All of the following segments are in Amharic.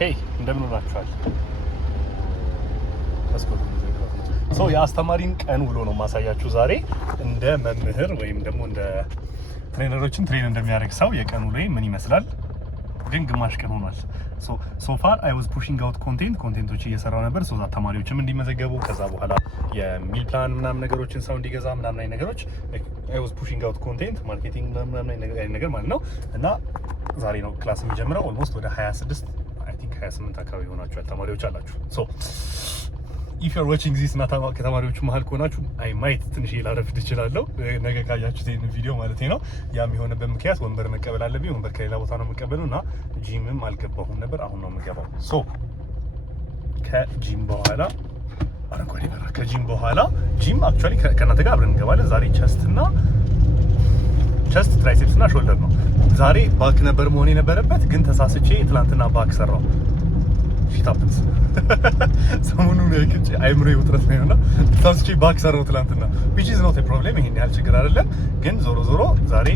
ሄይ እንደምን ሆናችኋል? ሶ የአስተማሪን ቀን ውሎ ነው ማሳያችሁ ዛሬ እንደ መምህር ወይም ደግሞ እንደ ትሬነሮችን ትሬን እንደሚያደርግ ሰው የቀን ውሎ ምን ይመስላል ግን ግማሽ ቀን ሆኗል። ሶ ፋር አይ ዋዝ ፑሺንግ አውት ኮንቴንቶች እየሰራው ነበር ሶ ዛት ተማሪዎችም እንዲመዘገቡ ከዛ በኋላ የሚል ፕላን ምናምን ነገሮችን ሰው እንዲገዛ ምናምን አይነት ነገሮች አይ ዋዝ ፑሺንግ አውት ኮንቴንት ማርኬቲንግ ምናምን አይነት ነገር ማለት ነው። እና ዛሬ ነው ክላስ የሚጀምረው። ኦልሞስት ወደ 26 አይ ቲንክ 28 አካባቢ ሆናችሁ ተማሪዎች አላችሁ። ሶ ኢፍ ዩ አር ዋቺንግ ዚስ እና ከተማሪዎቹ መሀል ከሆናችሁ አይ ማይት ትንሽ ላረፍድ እችላለሁ ነገ ካያችሁት ይሄን ቪዲዮ ማለት ነው። ያም የሆነበት ምክንያት ወንበር መቀበል አለብኝ። ወንበር ከሌላ ቦታ ነው የምቀበለው እና ጂምም አልገባሁም ነበር፣ አሁን ነው የምገባው። ሶ ከጂም በኋላ አረንጓዴ በራ ከጂም በኋላ ጂም አክቹአሊ ከእናንተ ጋር አብረን እንገባለን። ዛሬ ቸስት ትራይሴፕስ እና ሾልደር ነው። ዛሬ ባክ ነበር መሆን የነበረበት ግን ተሳስቼ ትላንትና ባክ ሰራው። ሺታፕስ ሰሞኑን አይምሮ ውጥረት ላይ ነውና ተሳስቼ ባክ ሰራው ትላንትና which is not a problem። ይሄን ያህል ችግር አይደለም። ግን ዞሮ ዛሬ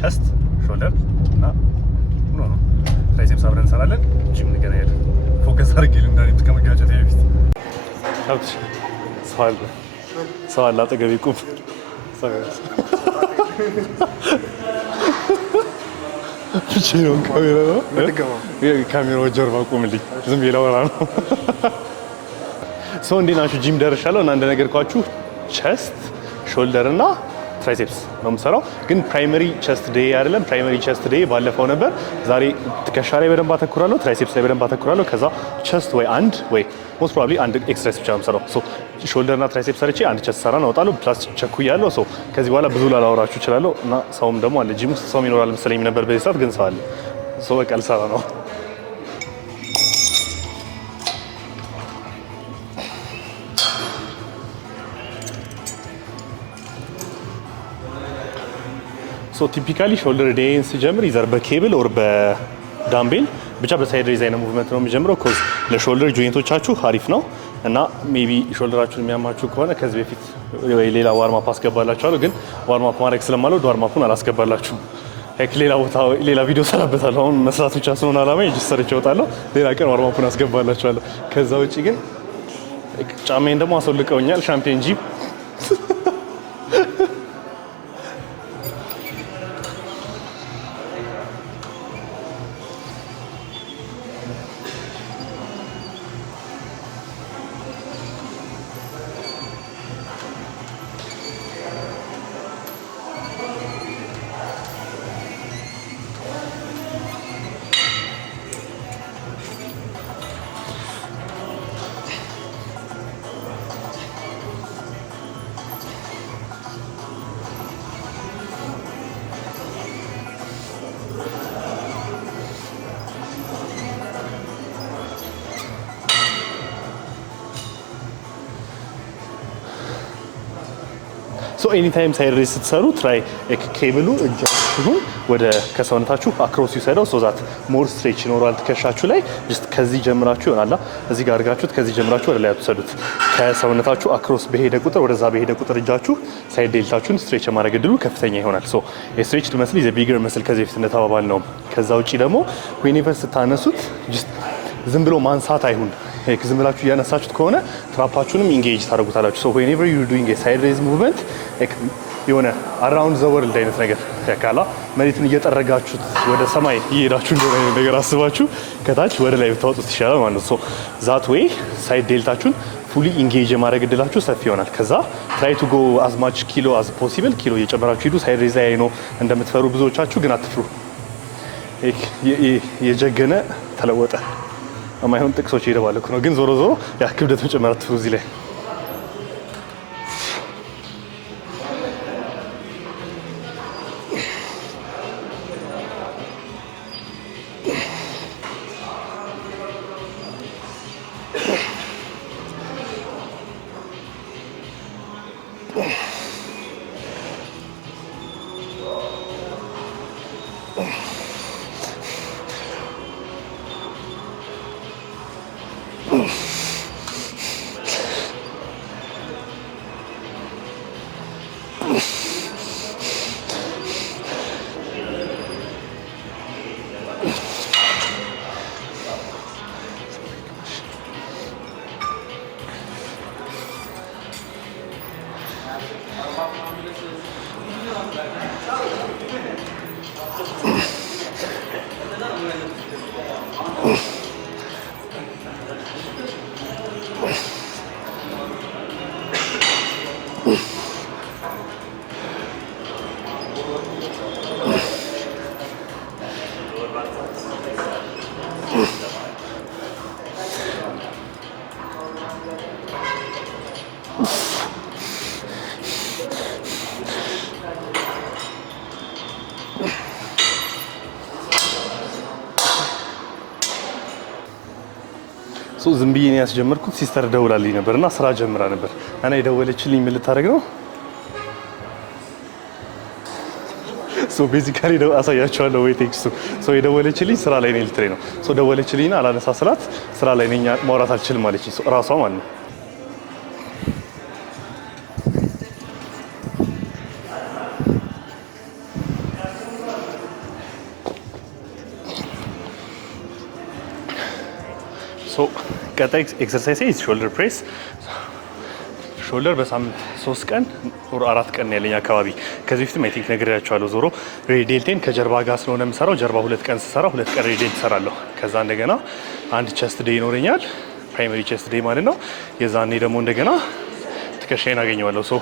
ቸስት ሾልደር እና ነው ትራይሴፕስ አብረን እንሰራለን። ጂም እንገናኛለን። ፎከስ አድርጌ ልንዳሪት ከመጋጨት በፊት ሰው አለ አጠገቤ ቁም ብቻዬን ካሜራው ጀርባ ቁምልኝ ዝም ብዬ ላወራ ነው። ሰው እንዴት ናችሁ? ጂም ደርሻለሁ እና እንደነገርኳችሁ ቸስት ሾልደር እና ትራይሴፕስ ነው የምሰራው። ግን ፕራይመሪ ቸስት ዴይ አይደለም። ፕራይመሪ ቸስት ዴይ ባለፈው ነበር። ዛሬ ትከሻ ላይ በደንብ አተኩራለሁ፣ ትራይሴፕስ ላይ በደንብ አተኩራለሁ። ከዛ ቸስት ወይ አንድ ወይ ሞስት ፕሮባብሊ አንድ ኤክሰርሳይዝ ብቻ ነው የምሰራው። ሶ ሾልደር እና ትራይሴፕስ ሰርቼ አንድ ቸስት ሰራ ነው እወጣለሁ። ፕላስ ቸኩያለሁ። ሶ ከዚህ በኋላ ብዙ ላላወራችሁ እችላለሁ እና ሰውም ደግሞ አለ ጂም ውስጥ ሰውም ይኖራል መሰለኝ ነበር በዚህ ሰዓት ግን ሰው አለ። ሶ በቃ ልሰራ ነው። ሶ ቲፒካሊ ሾልደር ዴይን ሲጀምር ይዘር በኬብል ኦር በዳምቤል ብቻ በሳይድ ሬዝ አይነት ሙቭመንት ነው የሚጀምረው። ኮዝ ለሾልደር ጆይንቶቻችሁ አሪፍ ነው እና ሜቢ ሾልደራችሁን የሚያማችሁ ከሆነ ከዚህ በፊት ወይ ሌላ ዋርማፕ አስገባላችኋለሁ። ግን ዋርማፕ ማድረግ ስለማልወድ ዋርማፑን አላስገባላችሁም። ሌላ ቦታ ሌላ ቪዲዮ ሰራበታለሁ። አሁን መስራት ብቻ ስለሆነ አላማ ሰርቼ እወጣለሁ። ሌላ ቀን ዋርማፑን አስገባላችኋለሁ። ከዛ ውጭ ግን ጫማዬን ደግሞ አስወልቀውኛል። ሻምፒዮን ጂም ሶ ኤኒ ታይም ሳይድ ሬዝ ስትሰሩ ትራይ ኬብሉ እጃችሁን ወደ ከሰውነታችሁ አክሮስ ይሰደው ሶ ዛት ሞር ስትሬች ይኖራል ትከሻችሁ ላይ። ጀስት ከዚህ ጀምራችሁ ይሆናል እዚህ ጋር አድርጋችሁት ከዚህ ጀምራችሁ ወደ ላይ አትሰዱት። ከሰውነታችሁ አክሮስ በሄደ ቁጥር ወደዛ በሄደ ቁጥር እጃችሁ ሳይድ ዴልታችሁን ስትሬች የማድረግ እድሉ ከፍተኛ ይሆናል። ሶ የስትሬች መስል ዘ ቢገር መስል ከዚህ በፊት እንደተባባል ነው። ከዛ ውጪ ደግሞ ዌኔቨር ስታነሱት ጀስት ዝም ብሎ ማንሳት አይሁን። ዝም ብላችሁ እያነሳችሁት ከሆነ ትራፓችሁንም ኢንጌጅ ታደርጉታላችሁ። ሶ ዌኔቨር ዩ ዱይንግ ኤ ሳይድ ሬዝ ሙቭመንት የሆነ አራውንድ ዘ ወርልድ አይነት ነገር ያካላ መሬትን እየጠረጋችሁት ወደ ሰማይ እየሄዳችሁ እንደሆነ ነገር አስባችሁ ከታች ወደ ላይ ብታወጡት ይሻላል ማለት ነው። ሶ ዛት ዌይ ሳይድ ዴልታችሁን ፉሊ ኢንጌጅ የማድረግ እድላችሁ ሰፊ ይሆናል። ከዛ ትራይ ቱ ጎ አዝ ማች ኪሎ አዝ ፖሲብል ኪሎ እየጨመራችሁ ሂዱ። ሳይድ ሬዝ ላይ ነው እንደምትፈሩ ብዙዎቻችሁ፣ ግን አትፍሩ። የጀገነ ተለወጠ የማይሆን ጥቅሶች እየደባለኩ ነው። ግን ዞሮ ያ ክብደት መጨመር አትፍሩ እዚህ ላይ። ዝም ብዬ ነው ያስጀመርኩት። ሲስተር ደውላልኝ ነበርና ስራ ጀምራ ነበር እና የደወለችልኝ ምን ልታደርግ ነው? ቤዚካሊ አሳያቸዋለሁ ወይ ቴክስቱ። የደወለችልኝ ስራ ላይ ነኝ ልትለኝ ነው። ደወለችልኝና አላነሳ ስላት ስራ ላይ ነኝ ማውራት አልችልም አለችኝ እራሷ ማለት ነው። ቀጣይ ኤክሰርሳይዝ ሾልደር ፕሬስ። ሾልደር በሳምንት 3 ቀን ወር 4 ቀን ያለኝ አካባቢ ከዚህ በፊትም አይ ቲንክ ነግሬያቸዋለሁ። ዞሮ ሬዲየልቴን ከጀርባ ጋር ስለሆነ የምሰራው ጀርባ 2 ቀን ስሰራ 2 ቀን ሬዲየልት እሰራለሁ። ከዛ እንደገና አንድ ቸስት ዴይ ይኖረኛል፣ ፕራይመሪ ቸስት ዴይ ማለት ነው። የዛኔ ደግሞ እንደገና ትከሻዬን አገኘዋለሁ።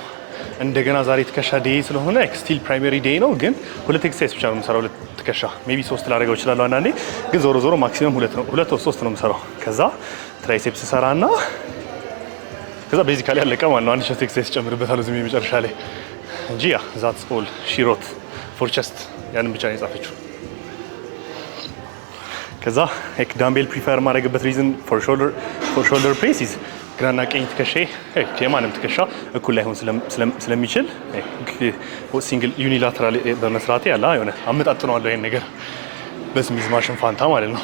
እንደገና ዛሬ ትከሻ ዴይ ስለሆነ ስቲል ፕራይመሪ ዴይ ነው፣ ግን 2 ኤክሰርሳይዝ ብቻ ነው የምሰራው። 2 ትከሻ ሜቢ 3 ላደርገው እችላለሁ አንዳንዴ፣ ግን ዞሮ ማክሲመም 2 or 3 ነው የምሰራው። ከዛ ትራይሴፕስ ሰራና ከዛ ቤዚካሊ አለቀ ማለት ነው። አንድ ቸስት ኤክሰርሳይዝ ጨምርበታለሁ ዝም መጨረሻ ላይ እንጂ ያ ዛትስ ኦል ሺሮት ፎር ቸስት ያንን ብቻ ነው የጻፈችው። ከዛ ዳምቤል ፕሪፈር ማድረግበት ሪዝን ፎር ሾልደር ፕሬስ ኢዝ ግራና ቀኝ ትከሻ የማንም ትከሻ እኩል ላይሆን ስለሚችል ሲንግል ዩኒላተራል በመስራቴ ያለ የሆነ አመጣጥነዋለሁ ይሄን ነገር በስሚዝ ማሽን ፋንታ ማለት ነው።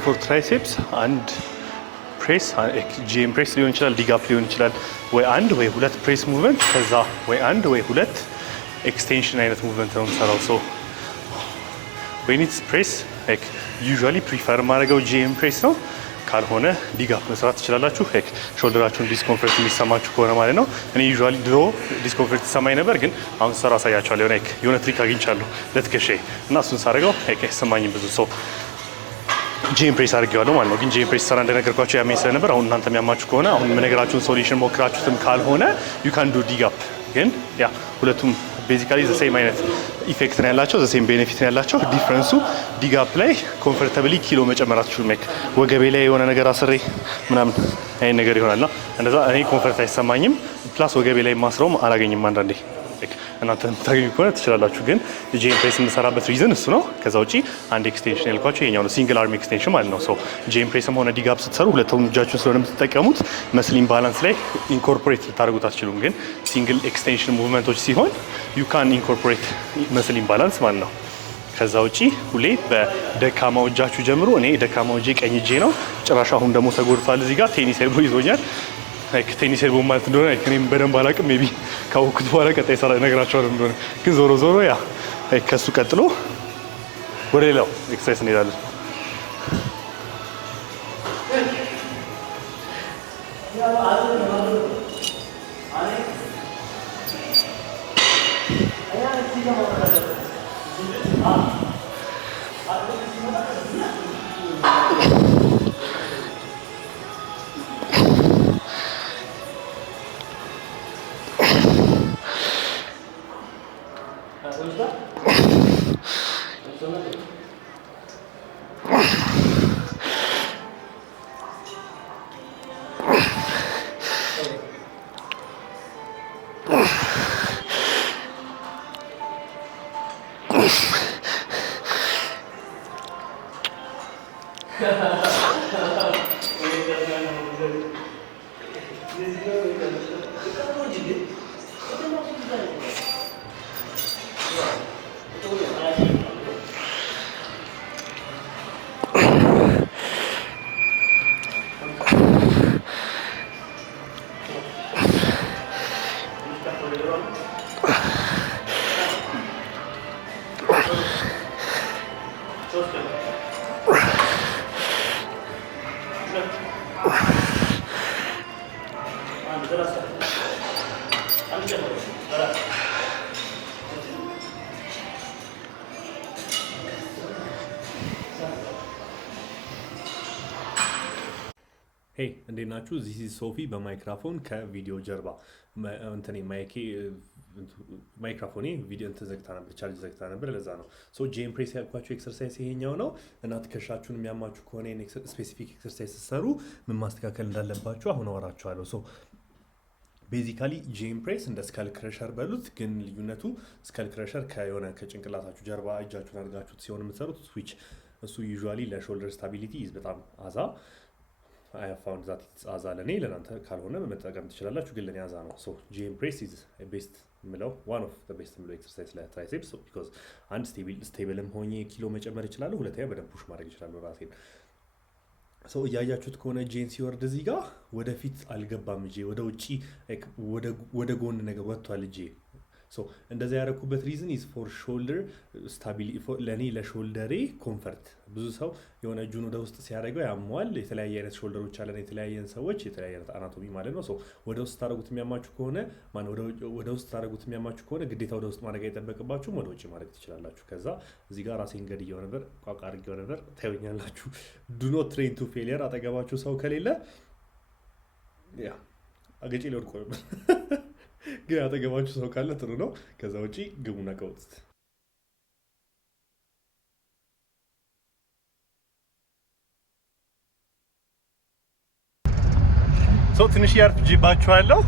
ፎር ትራይሴፕስ አንድ ፕሬስ ጂኤም ፕሬስ ሊሆን ይችላል፣ ዲጋፕ ሊሆን ይችላል፣ ወይ አንድ ወይ ሁለት ፕሬስ ሙቭመንት፣ ከዛ ወይ አንድ ወይ ሁለት ኤክስቴንሽን አይነት ሙቭመንት ነው የምሰራው። ዌን ኢትስ ፕሬስ ዩዥዋሊ ፕሪፈር ማድረገው ጂኤም ፕሬስ ነው። ካልሆነ ዲጋፕ መስራት ትችላላችሁ። ሾልደራችሁን ዲስኮንፈርት የሚሰማችሁ ከሆነ ማለት ነው። እኔ ዩዥዋሊ ድሮ ዲስኮንፈርት ይሰማኝ ነበር፣ ግን አሁን ሰራ አሳያችኋለሁ። የሆነ ትሪክ አግኝቻለሁ ለትከሻዬ እና እሱን ሳደርገው አይሰማኝም ብዙ ሰው ጂኤም ፕሬስ አድርጌዋለሁ ማለት ነው። ግን ጂኤም ፕሬስ ሰራ እንደነገርኳቸው ያመኝ ስለነበር አሁን እናንተ የሚያማችሁ ከሆነ አሁን የምነግራችሁን ሶሉሽን ሞክራችሁትም ካልሆነ ዩ ካን ዱ ዲጋፕ። ግን ያ ሁለቱም ቤዚካሊ ዘሴም አይነት ኢፌክት ነው ያላቸው፣ ዘሴም ቤኔፊት ነው ያላቸው። ዲፍረንሱ ዲጋፕ ላይ ኮምፎርታብሊ ኪሎ መጨመር አትችሉም። ወገቤ ላይ የሆነ ነገር አስሬ ምናምን አይነት ነገር ይሆናልና እንደዛ እኔ ኮምፎርት አይሰማኝም። ፕላስ ወገቤ ላይ ማስረውም አላገኝም አንዳንዴ። እናንተ ታገኙ ከሆነ ትችላላችሁ። ግን ጂኤም ፕሬስ የምሰራበት ሪዝን እሱ ነው። ከዛ ውጪ አንድ ኤክስቴንሽን ያልኳቸው ይሄኛው ነው፣ ሲንግል አርም ኤክስቴንሽን ማለት ነው። ጂኤም ፕሬስም ሆነ ዲጋፕ ስትሰሩ ሁለቱም እጃችሁን ስለሆነ የምትጠቀሙት መስሊን ባላንስ ላይ ኢንኮርፖሬት ልታደርጉት አትችሉም። ግን ሲንግል ኤክስቴንሽን ሙቭመንቶች ሲሆን ዩ ካን ኢንኮርፖሬት መስሊን ባላንስ ማለት ነው። ከዛ ውጪ ሁሌ በደካማው እጃችሁ ጀምሩ። እኔ ደካማው እጄ ቀኝ እጄ ነው። ጭራሽ አሁን ደግሞ ተጎድቷል። እዚህ ጋር ቴኒስ ኤልቦ ይዞኛል። ቴኒስ ኤልቦ ማለት እንደሆነ እኔም በደንብ አላውቅም። ሜይ ቢ ካወኩት በኋላ ቀጣይ ሰራ እነግራቸዋለሁ እንደሆነ። ግን ዞሮ ያ ከሱ ቀጥሎ ወደ ሌላው ኤክሰርሳይዝ እንሄዳለን። ሄይ እንዴት ናችሁ? ዚስ ኢዝ ሶፊ በማይክራፎን ከቪዲዮ ጀርባ እንትኔ ማይክራፎኔ ቪዲዮ እንትን ዘግታ ነበር፣ ቻርጅ ዘግታ ነበር። ለዛ ነው ጄም ፕሬስ ያልኳችሁ ኤክሰርሳይዝ ይሄኛው ነው እና ትከሻችሁን የሚያማችሁ ከሆነ ስፔሲፊክ ኤክሰርሳይዝ ስትሰሩ ምን ማስተካከል እንዳለባችሁ አሁን አወራችኋለሁ። ቤዚካሊ ጄም ፕሬስ እንደ ስካል ክረሸር በሉት፣ ግን ልዩነቱ ስካል ክረሸር ከሆነ ከጭንቅላታችሁ ጀርባ እጃችሁን አድርጋችሁት ሲሆን የምትሰሩት ስዊች፣ እሱ ዩዥዋሊ ለሾልደር ስታቢሊቲ በጣም አዛ አይ ፋውንድ ዛት አዛ ለኔ፣ ለናንተ ካልሆነ መጠቀም ትችላላችሁ፣ ግን ለኔ አዛ ነው። ጄም ፕሬስ ኢዝ ቤስት ምለው ዋን ኦፍ ዘ ቤስት ምለው ኤክሰርሳይዝ ለትራይሴፕስ ቢኮዝ አንድ ስቴብልም ሆኜ ኪሎ መጨመር ይችላሉ፣ ሁለተኛ በደንብ ፑሽ ማድረግ ይችላሉ ራሴን። እያያችሁት ከሆነ ጄን ሲወርድ እዚህ ጋር ወደፊት አልገባም እጄ፣ ወደ ውጪ ወደ ጎን ነገር ወጥቷል እጄ። እንደዛ ያደረኩበት ሪዝን ኢዝ ፎር ሾልደር ስታቢሊቲ፣ ለእኔ ለሾልደሬ ኮንፈርት። ብዙ ሰው የሆነ እጁን ወደ ውስጥ ሲያደርገው ያመዋል። የተለያየ አይነት ሾልደሮች አለን፣ የተለያየን ሰዎች የተለያየ አይነት አናቶሚ ማለት ነው። ወደ ውስጥ ታደረጉት የሚያማችሁ ከሆነ ወደ ውስጥ ታደረጉት የሚያማችሁ ከሆነ ግዴታ ወደ ውስጥ ማድረግ አይጠበቅባችሁም፣ ወደ ውጭ ማድረግ ትችላላችሁ። ከዛ እዚህ ጋር ራሴን ገድየው ነበር፣ ቋቋ አድርጌው ነበር፣ ታዩኛላችሁ። ዱ ኖት ትሬን ቱ ፌሊየር። አጠገባችሁ ሰው ከሌለ ያ አገጬ ሊወድቆ ነበር ግን አጠገባችሁ ሰው ካለ ጥሩ ነው። ከዛ ውጪ ግቡና ከውስጥ ትንሽ አርፍጄባቸዋለሁ።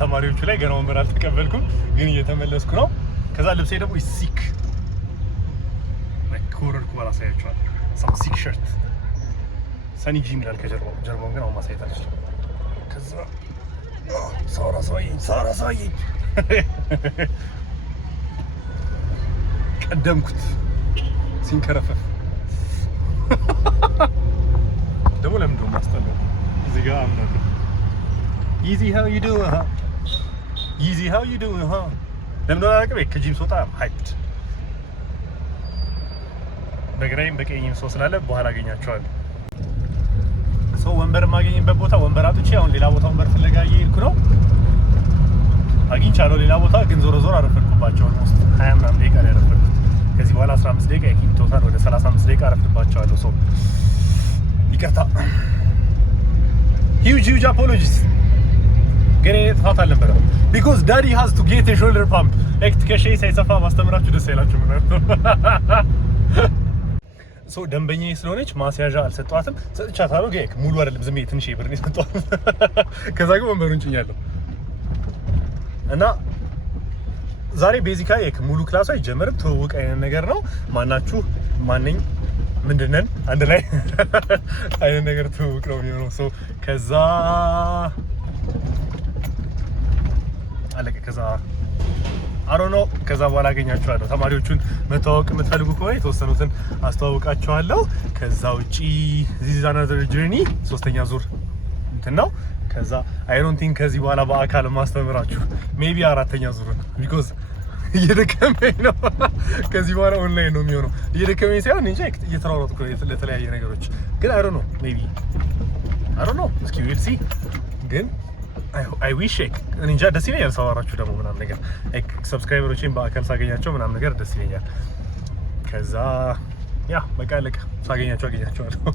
ተማሪዎቹ ላይ ገና ወንበር አልተቀበልኩም፣ ግን እየተመለስኩ ነው። ከዛ ልብሴ ደግሞ ሲክ ኮረድኩ አላሳያችኋለሁ። ሲክ ሸርት ሰኒ ጂም ይላል ከጀርባውን ግን አሁን ማሳየት አልችልም። ከዛ ሳራ ሳይኝ ቀደምኩት ሲንከረፈፍ ደግሞ ለምን እንደው ማስጠላው እዚህ ጋር አምናለሁ። easy how you do ለምን አላውቅም። ከጂም ስወጣ ሃይፕድ በግራይም በቀኝም ሰው ስላለ በኋላ አገኛቸዋለሁ። ወንበር የማገኝበት ቦታ ወንበር አጥቼ አሁን ሌላ ቦታ ወንበር ፍለጋ እየሄድኩ ነው። አግኝቻለሁ ሌላ ቦታ፣ ግን ዞሮ አረፈድኩባቸው። ውስጥ 20 ምናምን ደቂቃ ላይ ያረፈድኩት። ከዚህ በኋላ 15 ደቂቃ ቶታል ወደ 35 ደቂቃ አረፍድባቸዋለሁ። ይቅርታ፣ ሂውጅ አፖሎጂስ። ግን ጥፋት አልነበረም። ቢኮዝ ዳዲ ሃዝ ቱ ጌት ሾልደር ፓምፕ ትከሻዬ ሳይሰፋ ማስተምራችሁ ደስ አይላችሁ ምናምን ደንበኛዬ ስለሆነች ማስያዣ አልሰጧትም። ሰጥቻታለሁ፣ ግን ሙሉ አይደለም፣ ዝም ብዬ ትንሽ ብር ነው የሰጧት። ከዛ ግን ወንበሩን ጭኛለሁ እና ዛሬ ቤዚካሊ ሙሉ ክላሱ አይጀመርም፣ ትውውቅ አይነት ነገር ነው። ማናችሁ ማንኝ ምንድነን አንድ ላይ አይነት ነገር ትውውቅ ነው የሚሆነው። ከዛ አለቀ። ከዛ በኋላ አገኛችኋለሁ። ተማሪዎቹን መተዋወቅ የምትፈልጉ ከሆነ የተወሰኑትን አስተዋውቃችኋለሁ። ከዛ ውጪ this is another journey፣ ሶስተኛ ዙር እንትን ነው። ከዛ I don't think ከዚህ በኋላ በአካል ማስተምራችሁ ሜቢ አራተኛ ዙር ነው። ቢኮዝ እየደከመኝ ነው። ከዚህ በኋላ ኦንላይን ነው የሚሆነው። እየደከመኝ ሳይሆን እንጂ እየተሯሯጥኩ ለተለያየ ነገሮች። ግን I don't know እስኪ we'll see። ግን I wish እንጃ ደስ ይለኛል ሳወራችሁ ደግሞ ምናምን ነገር ሰብስክራይበሮቼን በአካል ሳገኛቸው ምናምን ነገር ደስ ይለኛል። ከዛ ያ በቃ አለቀ። ሳገኛቸው አገኛቸዋለሁ።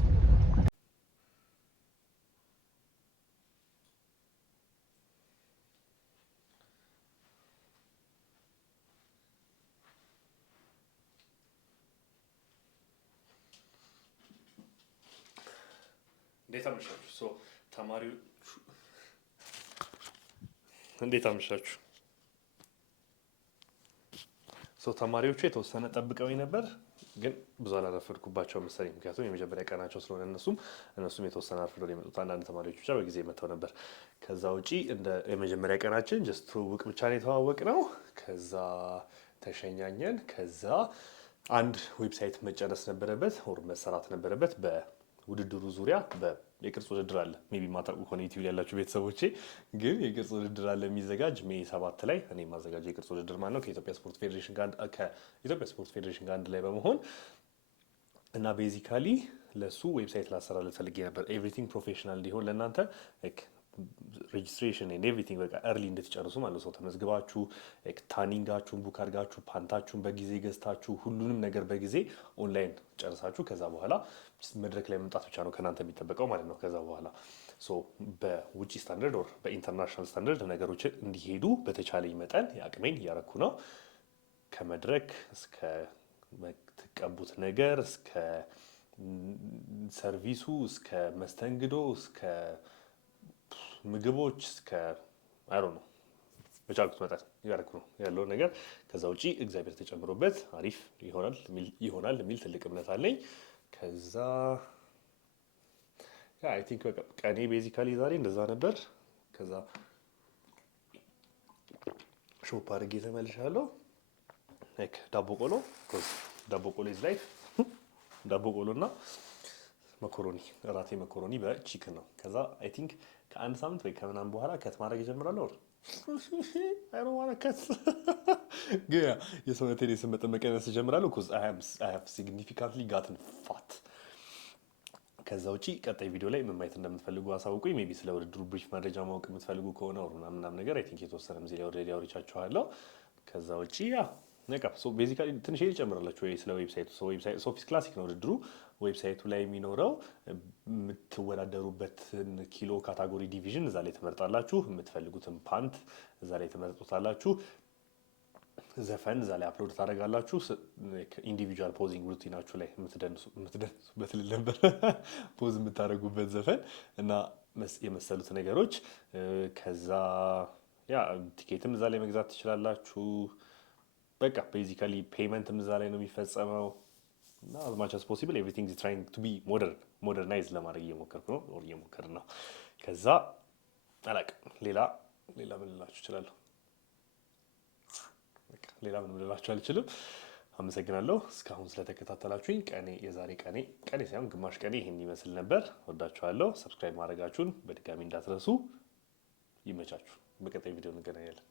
እንዴት አመሻችሁ? ተማሪዎቹ የተወሰነ ጠብቀው ነበር፣ ግን ብዙ አላረፈድኩባቸው መሰለኝ። ምክንያቱም የመጀመሪያ ቀናቸው ስለሆነ እነሱም የተወሰነ አርፍደው የመጡት አንዳንድ ተማሪዎች ብቻ በጊዜ መጥተው ነበር። ከዛ ውጪ እንደ የመጀመሪያ ቀናችን ጀስት ትውውቅ ብቻ ነው የተዋወቅ ነው። ከዛ ተሸኛኘን። ከዛ አንድ ዌብሳይት መጨረስ ነበረበት ኦር መሰራት ነበረበት በውድድሩ ዙሪያ። የቅርጽ ውድድር አለ። ሜይ ቢ ማታውቁ ከሆነ ዩቲዩብ ያላችሁ ቤተሰቦቼ፣ ግን የቅርጽ ውድድር አለ የሚዘጋጅ ሜይ 7 ላይ እኔ ማዘጋጀው የቅርጽ ውድድር ማለት ነው ከኢትዮጵያ ስፖርት ፌዴሬሽን ጋር አንድ ላይ በመሆን እና ቤዚካሊ ለሱ ዌብሳይት ላሰራለት ፈልጌ ነበር። ኤቭሪቲንግ ፕሮፌሽናል እንዲሆን ለእናንተ ሬጅስትሬሽን ኤንድ ኤቭሪቲንግ በቃ እርሊ እንድትጨርሱ ማለት ነው። ተመዝግባችሁ ታኒንጋችሁን ቡክ አድርጋችሁ ፓንታችሁን በጊዜ ገዝታችሁ ሁሉንም ነገር በጊዜ ኦንላይን ጨርሳችሁ ከዛ በኋላ መድረክ ላይ መምጣት ብቻ ነው ከእናንተ የሚጠበቀው ማለት ነው። ከዛ በኋላ በውጭ ስታንዳርድ ኦር በኢንተርናሽናል ስታንዳርድ ነገሮችን እንዲሄዱ በተቻለኝ መጠን የአቅሜን እያረኩ ነው። ከመድረክ እስከ ትቀቡት ነገር እስከ ሰርቪሱ እስከ መስተንግዶ እስከ ምግቦች እስከ አይ ዶንት ኖ በቻልኩት መጠን እያደረኩ ነው ያለው ነገር። ከዛ ውጪ እግዚአብሔር ተጨምሮበት አሪፍ ይሆናል የሚል ትልቅ እምነት አለኝ። ከዛ አይ ቲንክ በቃ ቀኔ ቤዚካሊ ዛሬ እንደዛ ነበር። ከዛ ሾፕ አድርጌ ተመልሻለሁ። ዳቦ ቆሎ ኢዝ ላይፍ። ዳቦ ቆሎና መኮሮኒ እራቴ መኮሮኒ በቺክን ነው። ከዛ አይ ቲንክ ከአንድ ሳምንት ወይ ከምናምን በኋላ ከት ማድረግ እጀምራለሁ። ግን የሰውነቴን የስብ መጠን መቀነስ እጀምራለሁ። ኮዝ አይ ሃቭ ሲግኒፊካንትሊ ጋትን ፋት። ከዛ ውጪ ቀጣይ ቪዲዮ ላይ ምን ማየት እንደምትፈልጉ አሳውቁኝ። ሜይ ቢ ስለ ውድድሩ ብሪፍ መረጃ ማወቅ የምትፈልጉ ከሆነ ምናምን ነገር አይ ቲንክ የተወሰነ ጊዜ ላይ ኦልሬዲ አውርቻችኋለሁ። ከዛ ውጪ ቤዚካሊ ትንሽ ሊጨምራላችሁ ወይ ስለ ዌብሳይቱ። ሶፊስ ክላሲክ ነው ውድድሩ። ዌብሳይቱ ላይ የሚኖረው የምትወዳደሩበትን ኪሎ ካታጎሪ ዲቪዥን እዛ ላይ ትመርጣላችሁ። የምትፈልጉትን ፓንት እዛ ላይ ትመርጡታላችሁ። ዘፈን እዛ ላይ አፕሎድ ታደርጋላችሁ። ኢንዲቪጁዋል ፖዚንግ ሩቲናችሁ ላይ የምትደንሱበት ልል ነበር ፖዝ የምታደርጉበት ዘፈን እና የመሰሉት ነገሮች። ከዛ ቲኬትም እዛ ላይ መግዛት ትችላላችሁ። በቃ ቤዚካሊ ፔመንትም እዛ ላይ ነው የሚፈጸመው እና as much as possible everything is trying to be modernized ለማድረግ እየሞከርን ነው። ከዛ አላውቅም ሌላ ምን ልላችሁ እችላለሁ? ሌላ ምን ልላችሁ አልችልም። አመሰግናለሁ እስካሁን ስለተከታተላችሁኝ። የዛሬ ቀኔ ሳይሆን ግማሽ ቀኔ ይሄን ይመስል ነበር። ወዳችኋለሁ። ሰብስክራይብ ማድረጋችሁን በድጋሚ እንዳትረሱ። ይመቻችሁ። በቀጣይ ቪዲዮ እንገናኛለን።